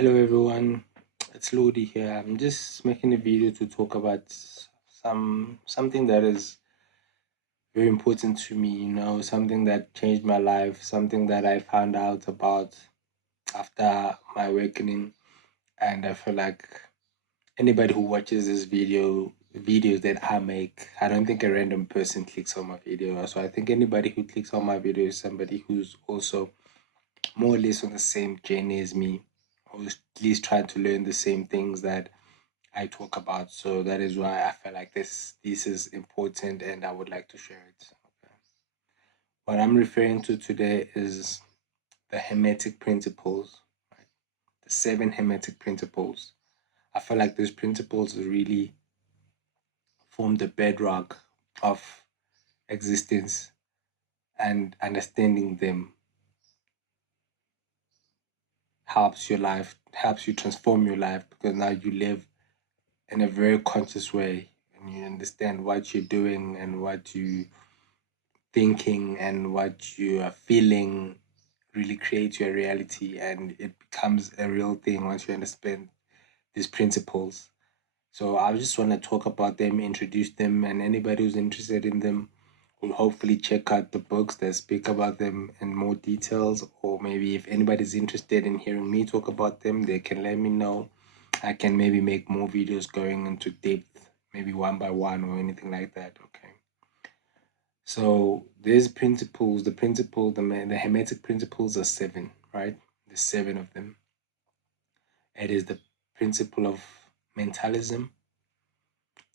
Hello everyone, it's Lodi here. I'm just making a video to talk about something that is very important to me, something that changed my life, something that I found out about after my awakening. And I feel like anybody who watches this videos that I make, I don't think a random person clicks on my video. So I think anybody who clicks on my video is somebody who's also more or less on the same journey as me, who's at least trying to learn the same things that I talk about. So that is why I feel like this is important and I would like to share it. Okay. What I'm referring to today is the Hermetic principles, right? The seven Hermetic principles. I feel like these principles really form the bedrock of existence, and understanding them helps you transform your life, because now you live in a very conscious way and you understand what you're doing and what you thinking and what you are feeling really creates your reality, and it becomes a real thing once you understand these principles. So I just want to talk about them, introduce them, and anybody who's interested in them will hopefully check out the books that speak about them in more details. Or maybe if anybody's interested in hearing me talk about them, they can let me know. I can maybe make more videos going into depth, maybe one by one or anything like that. Okay. So these principles, the Hermetic principles are seven, right? There's seven of them. It is the principle of mentalism,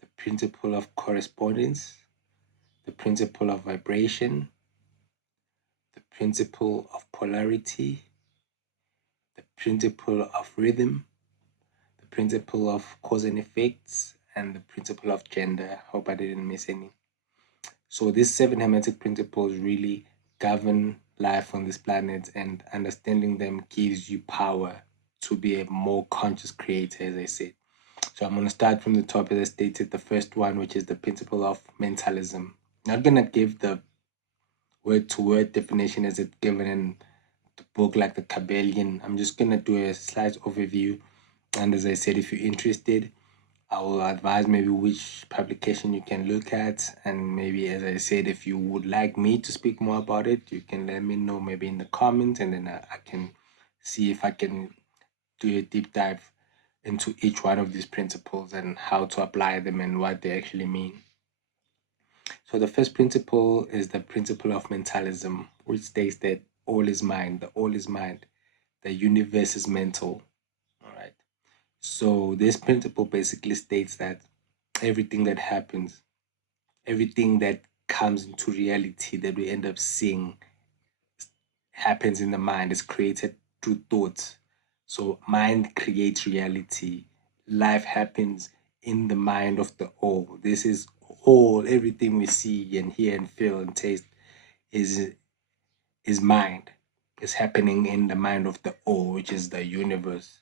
the principle of correspondence, the principle of vibration, the principle of polarity, the principle of rhythm, the principle of cause and effects, and the principle of gender. Hope I didn't miss any. So these seven hermetic principles really govern life on this planet, and understanding them gives you power to be a more conscious creator, as I said. So I'm going to start from the top, as I stated, the first one, which is the principle of mentalism. Not going to give the word to word definition as it's given in the book like the Cabellian. I'm just going to do a slight overview. And as I said, if you're interested, I will advise maybe which publication you can look at. And maybe, as I said, if you would like me to speak more about it, you can let me know maybe in the comments, and then I can see if I can do a deep dive into each one of these principles and how to apply them and what they actually mean. So the first principle is the principle of mentalism, which states that all is mind, the all is mind, the universe is mental. All right. So this principle basically states that everything that happens, everything that comes into reality that we end up seeing happens in the mind, is created through thoughts. So mind creates reality. Life happens in the mind of the all. This is all, everything we see and hear and feel and taste is is mind. Is happening in the mind of the all, which is the universe.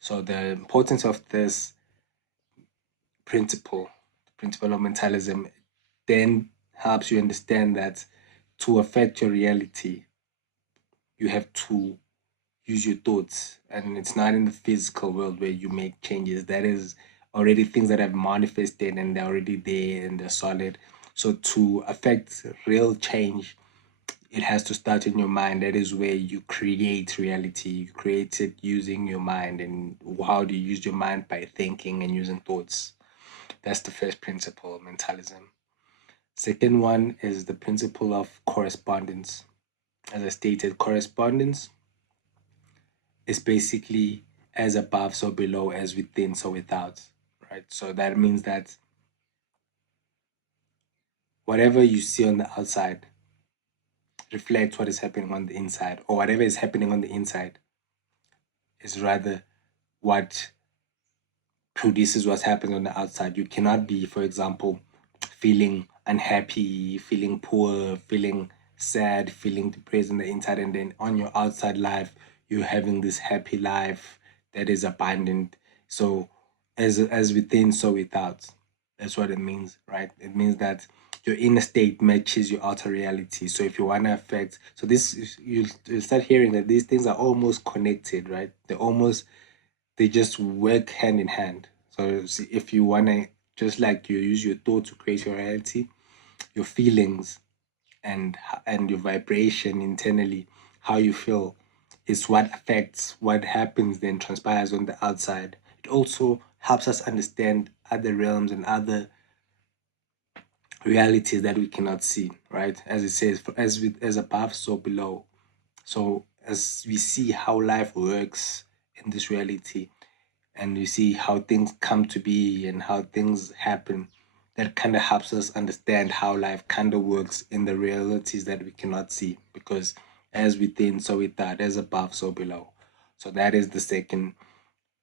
So the importance of this principle, the principle of mentalism, then helps you understand that to affect your reality, you have to use your thoughts, and it's not in the physical world where you make changes. That is already things that have manifested and they're already there and they're solid. So to affect real change, it has to start in your mind. That is where you create reality. You create it using your mind. And how do you use your mind? By thinking and using thoughts. That's the first principle, mentalism. Second one is the principle of correspondence. As I stated, correspondence is basically as above, so below, as within, so without, right? So that means that whatever you see on the outside reflects what is happening on the inside, or whatever is happening on the inside is rather what produces what's happening on the outside. You cannot be, for example, feeling unhappy, feeling poor, feeling sad, feeling depressed on the inside, and then on your outside life, you're having this happy life that is abundant. So, as within, so without. That's what it means, right? It means that your inner state matches your outer reality. So if you want to affect, so you'll start hearing that these things are almost connected, right? They just work hand in hand. So if you want to, just like you use your thought to create your reality, your feelings and your vibration internally, how you feel, is what affects what happens then transpires on the outside. It also helps us understand other realms and other realities that we cannot see, right? As it says, as above, so below. So as we see how life works in this reality, and we see how things come to be and how things happen, that kind of helps us understand how life kind of works in the realities that we cannot see. Because as within, so without, as above, so below. So that is the second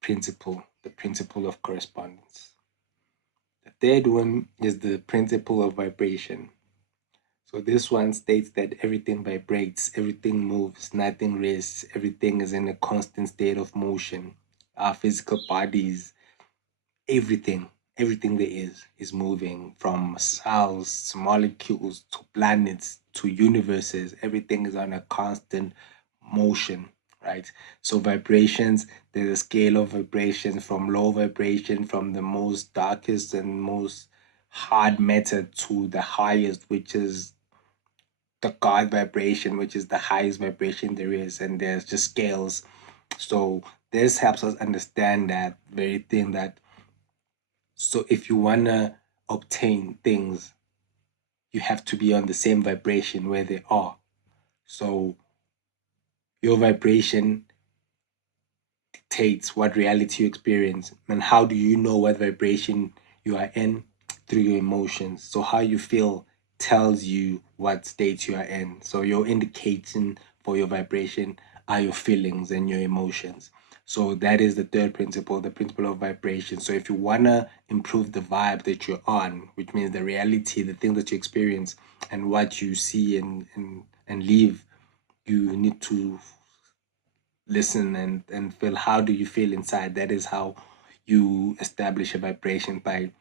principle, the principle of correspondence. The third one is the principle of vibration. So this one states that everything vibrates, everything moves, nothing rests, everything is in a constant state of motion. Our physical bodies, everything, everything there is moving, from cells to molecules to planets to universes. Everything is on a constant motion, right? So vibrations, there's a scale of vibrations, from low vibration, from the most darkest and most hard matter, to the highest, which is the God vibration, which is the highest vibration there is, and there's just scales. So this helps us understand that very thing, that so if you wanna obtain things, you have to be on the same vibration where they are. So your vibration dictates what reality you experience. And how do you know what vibration you are in? Through your emotions. So how you feel tells you what state you are in. So your indicating for your vibration are your feelings and your emotions. So that is the third principle, the principle of vibration. So if you wanna improve the vibe that you're on, which means the reality, the things that you experience and what you see and live, you need to listen and feel how do you feel inside. That is how you establish a vibration, by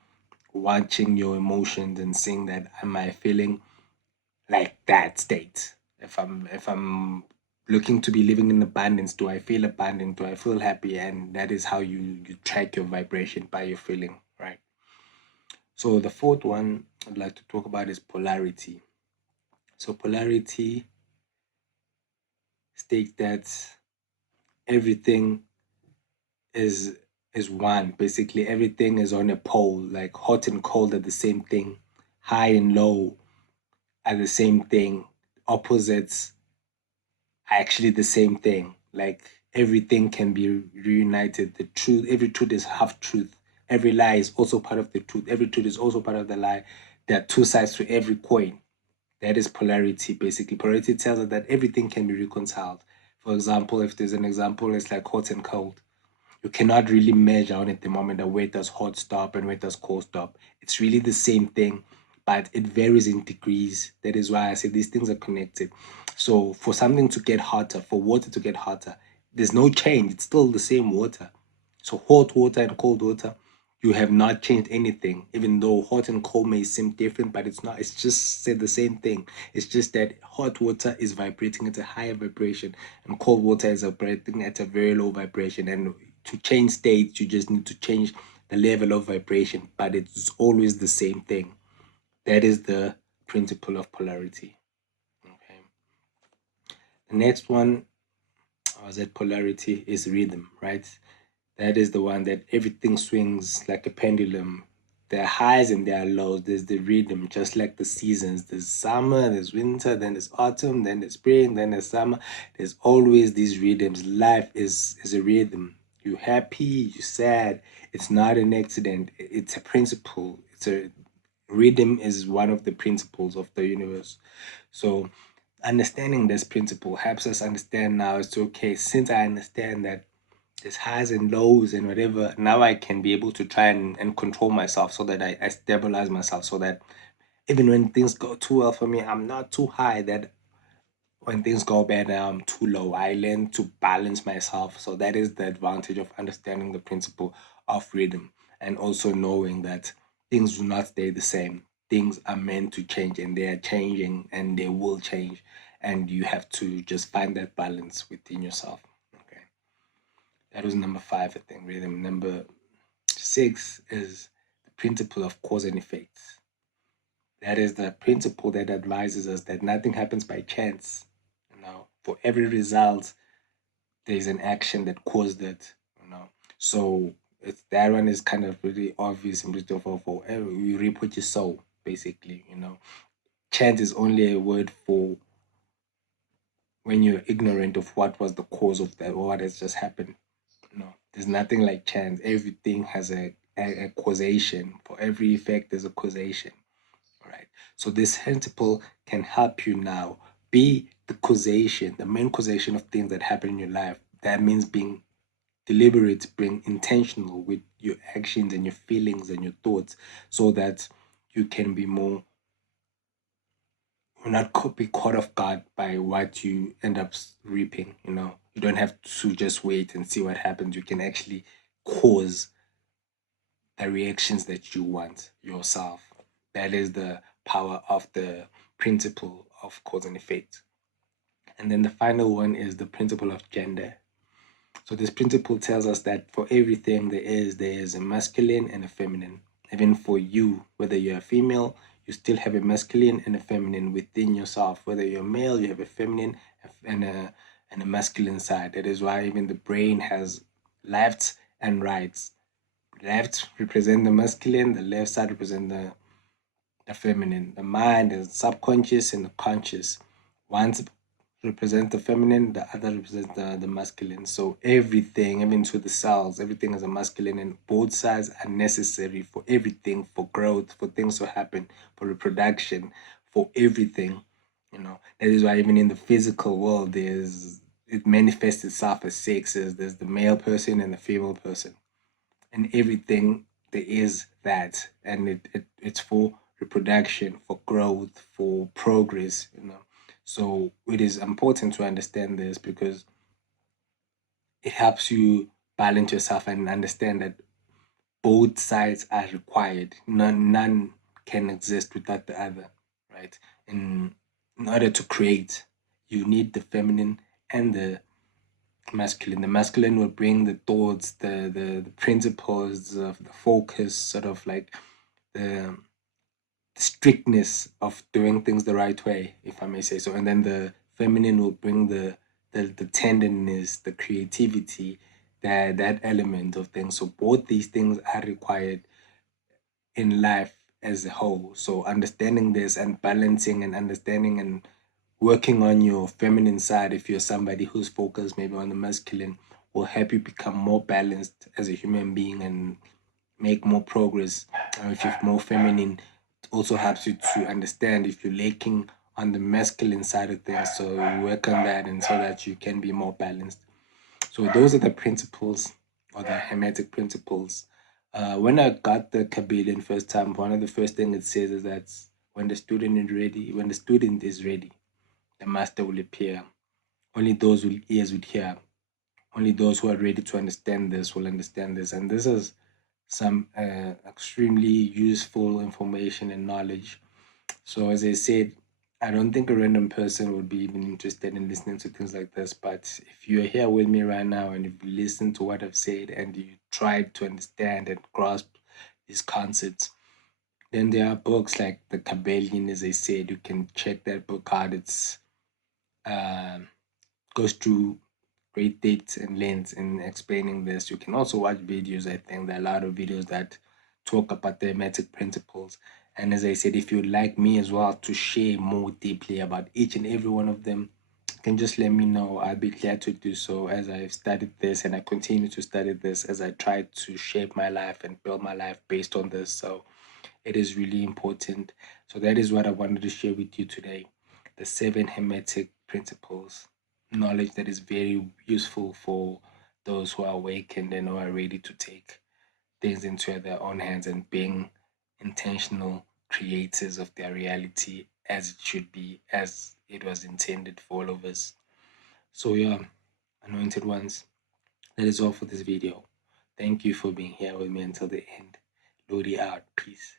watching your emotions and seeing that, am I feeling like that state? If I'm looking to be living in abundance, do I feel abundant, do I feel happy? And that is how you track your vibration, by your feeling, right? So the fourth one I'd like to talk about is polarity. So polarity states that everything is is one. Basically, everything is on a pole. Like hot and cold are the same thing. High and low are the same thing. Opposites are actually the same thing. Like everything can be reunited. The truth, every truth is half truth. Every lie is also part of the truth. Every truth is also part of the lie. There are two sides to every coin. That is polarity, basically. Polarity tells us that everything can be reconciled. For example, if there's an example, it's like hot and cold. You cannot really measure on at the moment that where does hot stop and where does cold stop. It's really the same thing, but it varies in degrees. That is why I say these things are connected. So for something to get hotter, for water to get hotter, there's no change. It's still the same water. So hot water and cold water, you have not changed anything, even though hot and cold may seem different, but it's not. It's just said the same thing. It's just that hot water is vibrating at a higher vibration, and cold water is vibrating at a very low vibration. And to change states, you just need to change the level of vibration, but it's always the same thing. That is the principle of polarity. Okay. The next one, was that polarity is rhythm, right? That is the one that everything swings like a pendulum. There are highs and there are lows. There's the rhythm, just like the seasons. There's summer, there's winter, then there's autumn, then there's spring, then there's summer. There's always these rhythms. Life is a rhythm. You happy, you sad. It's not an accident. It's a principle. It's a rhythm is one of the principles of the universe. So understanding this principle helps us understand now as to, okay, since I understand that there's highs and lows and whatever, now I can be able to try and control myself, so that I stabilize myself, so that even when things go too well for me, I'm not too high, that when things go bad, I'm too low. I learn to balance myself. So that is the advantage of understanding the principle of rhythm, and also knowing that things do not stay the same. things are meant to change and they are changing and they will change. And you have to just find that balance within yourself. Okay. That was number five, I think. Rhythm. Number six is the principle of cause and effect. That is the principle that advises us that nothing happens by chance. For every result, there's an action that caused it. So it's that one is kind of really obvious and beautiful for you reap what you sow, basically. Chance is only a word for when you're ignorant of what was the cause of that or what has just happened. There's nothing like chance. Everything has a causation. For every effect, there's a causation. All right. So this principle can help you now be the causation, the main causation of things that happen in your life. That means being deliberate, being intentional with your actions and your feelings and your thoughts, so that you can be more, not be caught off guard by what you end up reaping. You don't have to just wait and see what happens. You can actually cause the reactions that you want yourself. That is the power of the principle of cause and effect. And then the final one is the principle of gender. So this principle tells us that for everything there is a masculine and a feminine. Even for you, whether you're a female, you still have a masculine and a feminine within yourself. Whether you're male, you have a feminine and a masculine side. That is why even the brain has left and rights. Left represent the masculine, the left side represent the feminine. The mind is subconscious and the conscious. One represents the feminine, the other represents the masculine. So everything, even to the cells, everything is a masculine, and both sides are necessary for everything, for growth, for things to happen, for reproduction, for everything. That is why even in the physical world, it manifests itself as sexes. There's the male person and the female person, and everything there is that, and it's for reproduction, for growth, for progress. So it is important to understand this because it helps you balance yourself and understand that both sides are required. None can exist without the other, right? In order to create, you need the feminine and the masculine. The masculine will bring the thoughts, the principles of the focus, sort of like the strictness of doing things the right way, if I may say so. And then the feminine will bring the tenderness, the creativity, that element of things. So both these things are required in life as a whole. So understanding this and balancing and understanding and working on your feminine side, if you're somebody who's focused maybe on the masculine, will help you become more balanced as a human being and make more progress. If you're more feminine, it also helps you to understand if you're lacking on the masculine side of things. So you work on that, and so that you can be more balanced. So those are the principles, or the Hermetic principles. When I got the Kabbalion first time, one of the first things it says is that when the student is ready, the master will appear. Only those with ears would hear. Only those who are ready to understand this will understand this. And this is some extremely useful information and knowledge. So, as I said, I don't think a random person would be even interested in listening to things like this. But if you're here with me right now and you've listened to what I've said and you tried to understand and grasp these concepts, then there are books like the Kabbalion, as I said. You can check that book out. It's um, goes through great depth and length in explaining this. You can also watch videos. I think there are a lot of videos that talk about the hermetic principles. And as I said, if you'd like me as well to share more deeply about each and every one of them, you can just let me know. I'll be glad to do so as I've studied this and I continue to study this as I try to shape my life and build my life based on this. So it is really important. So that is what I wanted to share with you today. The seven hermetic principles, knowledge that is very useful for those who are awakened and who are ready to take things into their own hands and being intentional creators of their reality as it should be, as it was intended for all of us. So yeah, anointed ones, that is all for this video. Thank you for being here with me until the end. Lodi out. Peace.